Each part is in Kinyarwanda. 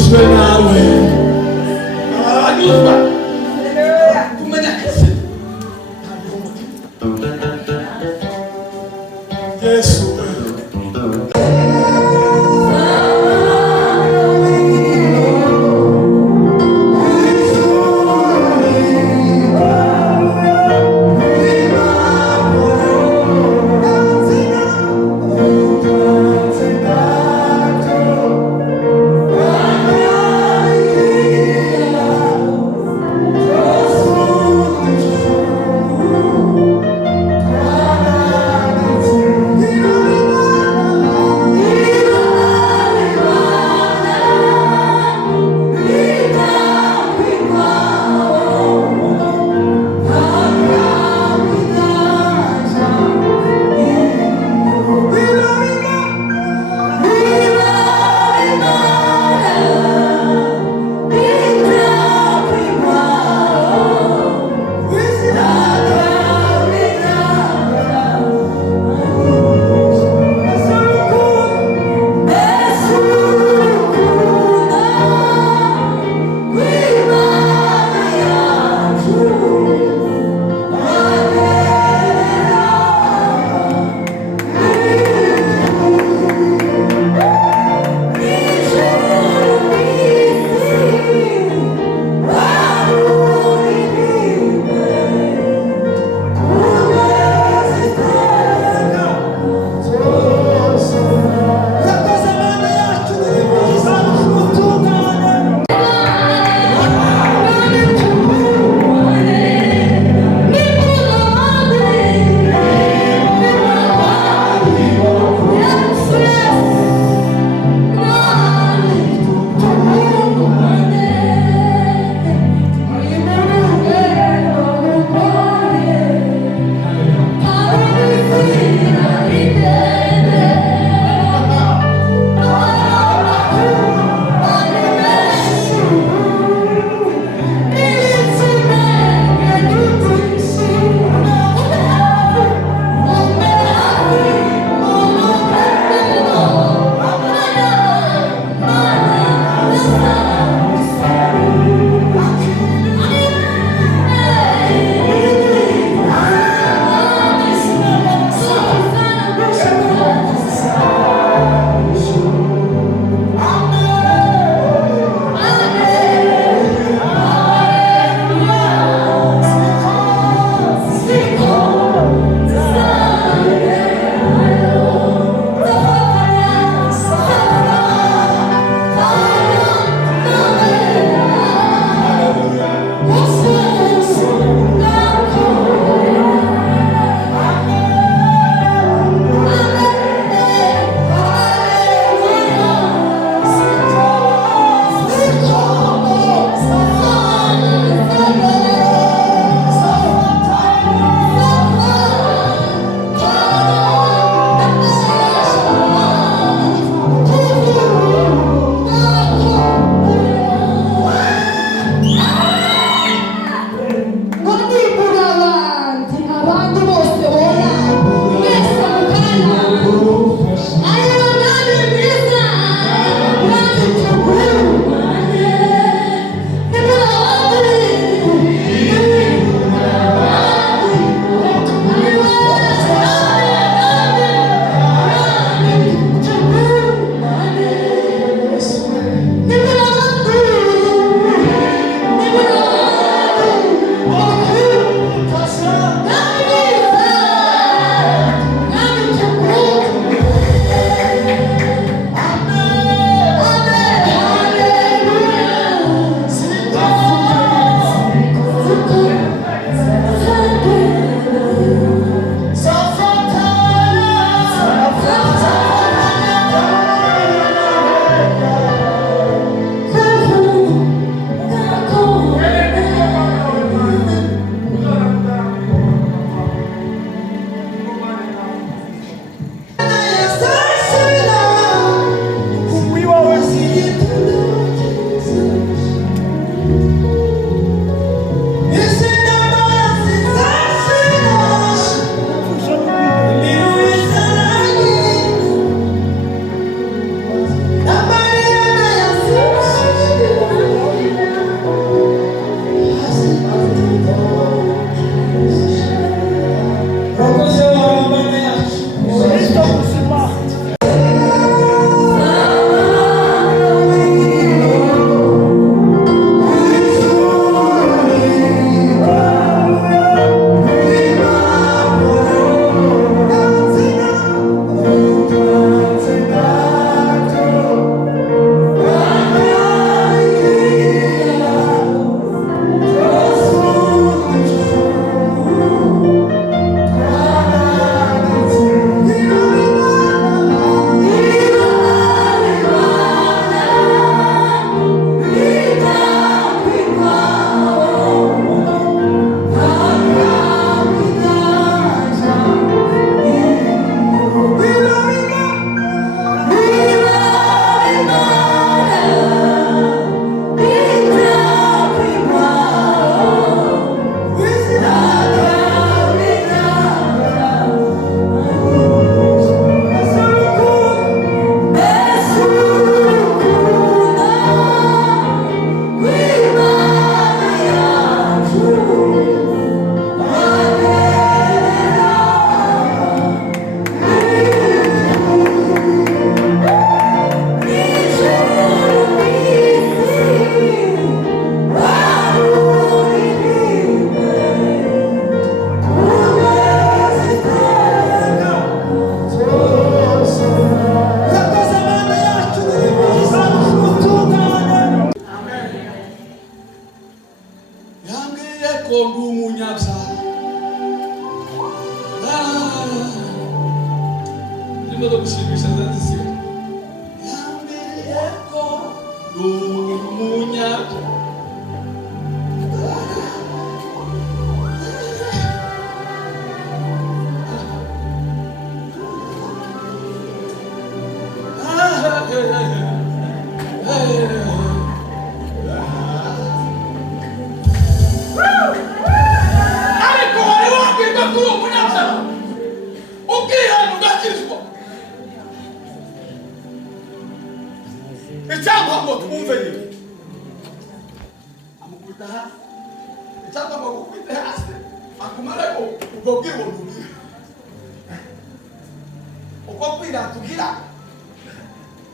Tunyuzwe nawe. Abanyuzwa. Kumenya kese. Yesu. indirimbo zo gushimisha zazisiga yambeyeko n'umunyabyaha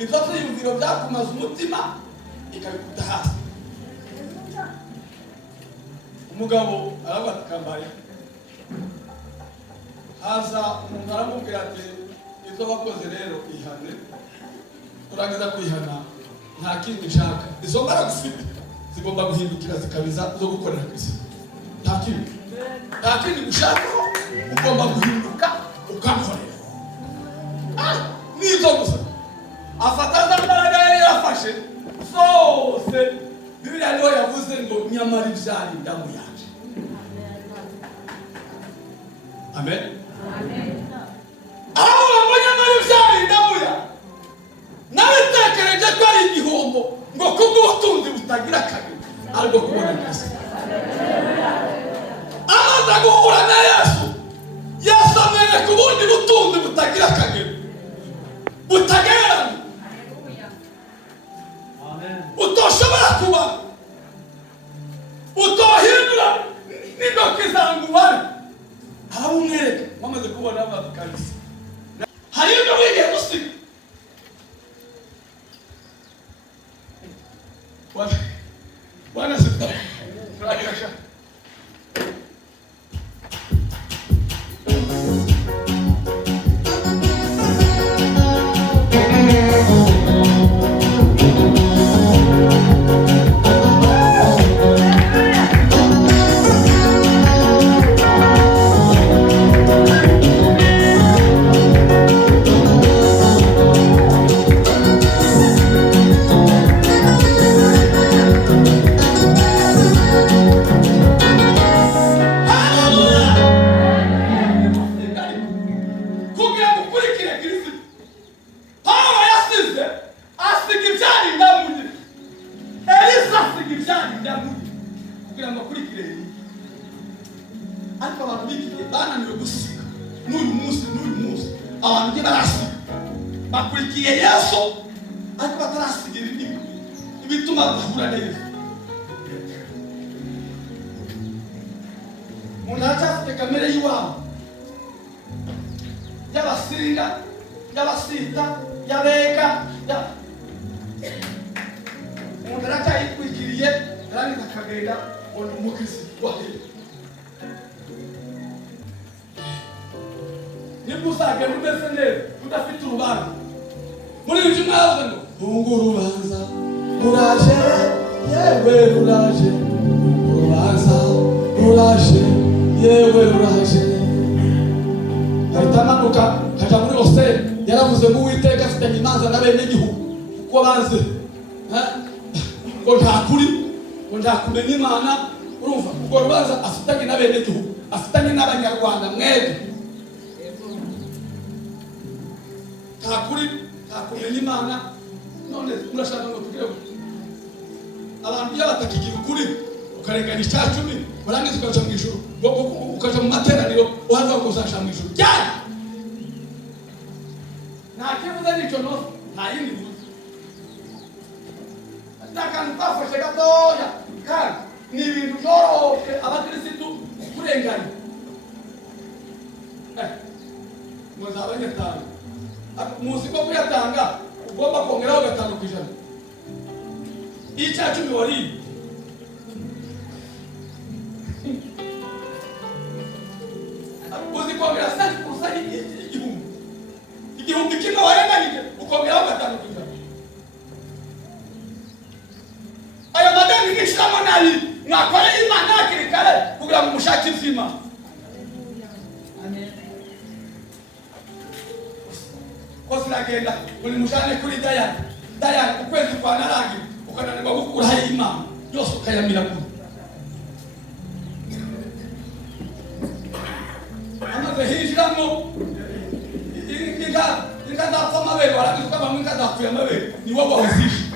Inzozi y'ubuziro byakumaza umutima ikabikuta hasi. Umugabo arabakambaye haza umuntu aramubwira ati izo wakoze rero ihane urangiza kwihana nta kindi nshaka izo mbaraga ufite zigomba guhindukira zikabiza zo gukorera kwisi nta kindi gushaka ugomba guhinduka ukakorera nizo gusa afata za mbaraga yari yafashe zose Bibiliya niho yavuze ngo nyamara ibyari indamu yaje. Amen. Aho nyamara ibyari indamu yaje nawetekereje ko ari igihombo ngo kubw'ubutunzi butagira kabiri ariko kubona neza amaze guhura na Yesu yasamere ku bundi butunzi butagira kabiri butagereranywa utoshobora kuba utohindura n'intoki zangu bari arabumwereka bamaze kubona abakanisi hari ibyo wigiye gusiga Bwana sita turakasha bakurikiye Yesu ariko batarasigira ibituma bahura neza. Umuntu aracyafite kamere y'iwabo y'abasinga y'abasita y'abega umuntu aracyayitwikiriye yarangiza akagenda ngo ni umukirisitu wahe nibwo uzagenda umeze neza udafite urubanza muri ibyo mwavuze ngo nungu urubanza ruraje yewe ruraje urubanza ruraje yewe ruraje ahita amanuka kajya muri Hosea yaravuze ngo Uwiteka afitanye imanza na bene igihugu kuko baze ngo nta kuri ngo nta kumenya Imana urumva ubwo rubanza afitanye na bene igihugu afitanye n'abanyarwanda mwebwe nta kuri nta kumenya Imana none murashaka ngo tugire abantu iyo batakigira ukuri ukarenganya icya cumi urangiza ukaja mu ijuru ukaja mu materaniro uhaza kuzasha mu ijuru cyane nta kivuze n'icyo no nta yindi mvuze akantu kafashe gatoya kandi ni ibintu byoroshye abakirisitu kurenganya muzaba nyatanga muzi ko kuyatanga ugomba kongeraho 5%. Icya cumi wari uzi kongera 5% igihumbi kimwe warenganije ukongeraho 5%. Ayo madeni n'ishamo nayi mwakoreye Imana hakiri kare kugira ngo mushake ivy'Imana. kosi lagenda uri mujane kuri dayari ukwezi kwa narangi ukananirwa gukuraho imana yose ukayamira kure. Amaze hinjiramo inka zapfa amabere, warabizi ko bamwe inka zapfuye amabere ni wowe wazishe.